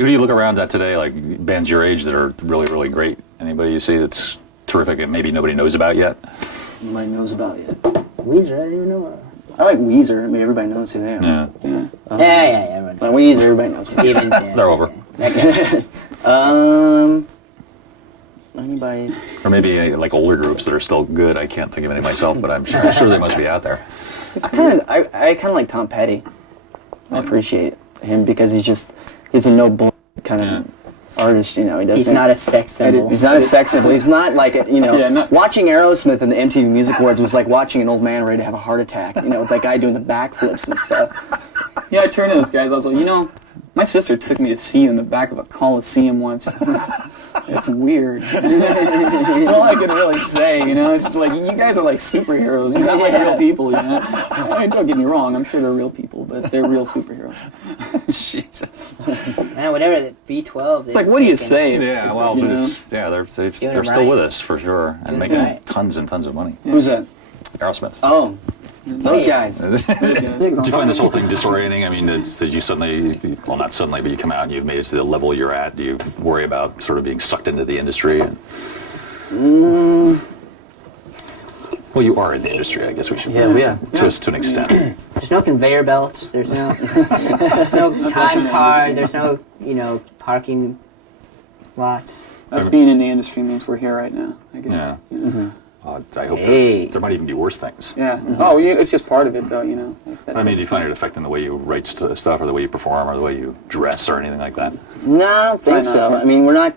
Who do you look around at today, like bands your age that are really, really great? Anybody you see that's terrific and maybe nobody knows about yet? Nobody knows about yet. Weezer, I didn't even know. I like Weezer. I mean, everybody knows who they are. Yeah. Yeah, everyone. Like Weezer, everybody knows. Stevens, yeah. They're over. Anybody? Or maybe like older groups that are still good. I can't think of any myself, but I'm sure they must be out there. I kind of like Tom Petty. I appreciate him because he's a no bull kind of artist. You know, he doesn't. He's not a sex symbol. He's not a sex symbol. He's not like watching Aerosmith in the MTV Music Awards was like watching an old man ready to have a heart attack. You know, with that guy doing the backflips and stuff. Yeah, I turned to those guys. I was like, my sister took me to see you in the back of a Coliseum once. It's weird. That's all I could really say, It's just like, you guys are like superheroes. You're not like real people, I mean, don't get me wrong. I'm sure they're real people, but they're real superheroes. Jesus. Man, whatever, the B12. It's like, what do you say? Yeah, well, but they're still with us for sure and making tons and tons of money. Who's that? Aerosmith. Oh, those guys. Did you find this whole thing disorienting? I mean, did you suddenly, well, not suddenly, but you come out and you've made it to the level you're at? Do you worry about sort of being sucked into the industry? Well, you are in the industry, I guess we should. Yeah. To an extent. There's no conveyor belts. There's no, there's no time card. There's no, parking lots. That's being in the industry means we're here right now, I guess. Yeah. I hope there might even be worse things. Yeah. Oh, yeah, it's just part of it, though, I mean, do you find it affecting the way you write stuff, or the way you perform, or the way you dress, or anything like that? No, I don't think Why not? so. I mean, we're not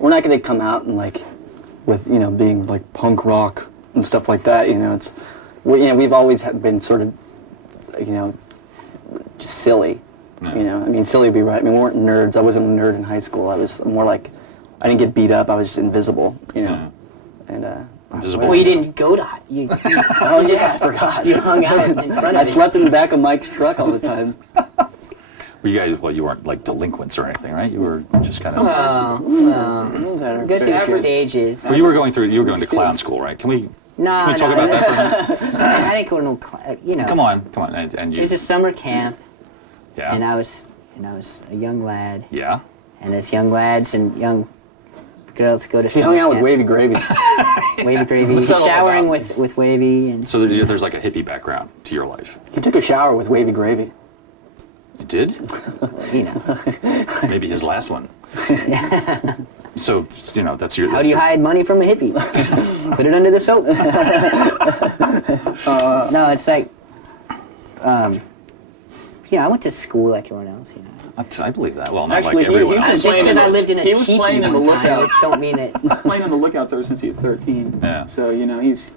going to come out and like with being like punk rock and stuff like that. We've always been sort of just silly. Yeah. I mean, silly would be right. I mean, we weren't nerds. I wasn't a nerd in high school. I was more like I didn't get beat up. I was just invisible. And Invisible. Well, you didn't go to. oh yeah, I forgot. You hung out in front I of me. slept in the back of Mike's truck all the time. Well, you weren't like delinquents or anything, right? You were just kind of. Well, good through stages. Well, you were going to clown school, right? Can we talk about that for a minute? I didn't go to no, Come on, and you. It was a summer camp, Yeah. and I was a young lad, Yeah. and as young lads and young girls go to He summer hung out with camp. Wavy Gravy. Wavy Gravy, What's that all showering about? with Wavy, and So there's like a hippie background to your life. He took a shower with Wavy Gravy. You did? Maybe his last one. So that's your. How do you hide money from a hippie? Put it under the soap. No, it's like, I went to school like everyone else, I believe that. Well, not Actually, like everyone he else. Just because I lived in a He was teepee playing in the one time, Lookouts. it don't mean it. He's playing on the Lookouts ever since he was 13. Yeah. So, he's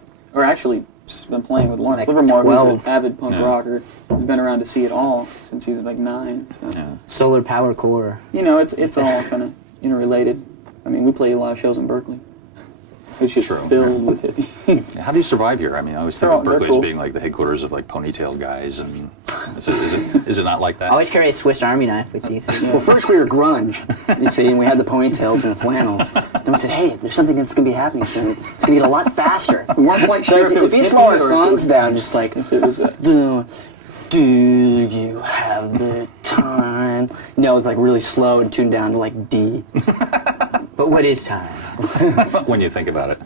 been playing with Lawrence Like Livermore, 12. who's an avid punk Yeah. rocker. He's been around to see it all since he was like 9. So, Yeah. Solar Power Core. it's all kind of interrelated. I mean, we played a lot of shows in Berkeley. It's just True. filled with hippies. How do you survive here? I mean, I always think They're of Berkeley cool. as being like the headquarters of like ponytailed guys, and is it not like that? Always carry a Swiss Army knife with you. So Well, first we were grunge, you see, and we had the ponytails and the flannels. Then we said, hey, there's something that's going to be happening soon. It's going to get a lot faster. We weren't quite So sure if it was if you hippie slow our or if it songs was- down, just like, if it was do you have the time? It's like really slow and tuned down to like D. But what is time? When you think about it.